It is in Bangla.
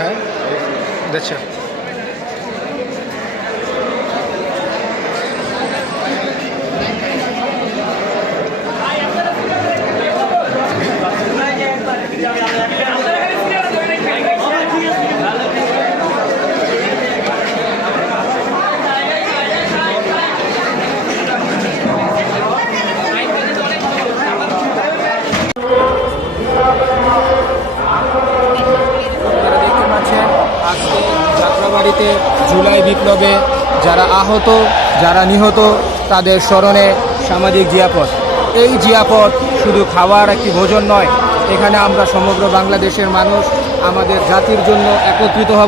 है? अच्छा যাত্রাবাড়িতে জুলাই বিপ্লবে যারা আহত, যারা নিহত, তাদের স্মরণে সামাজিক জিয়াপথ। এই জিয়াপথ শুধু খাওয়ার একটি ভোজন নয়, এখানে আমরা সমগ্র বাংলাদেশের মানুষ আমাদের জাতির জন্য একত্রিত হব।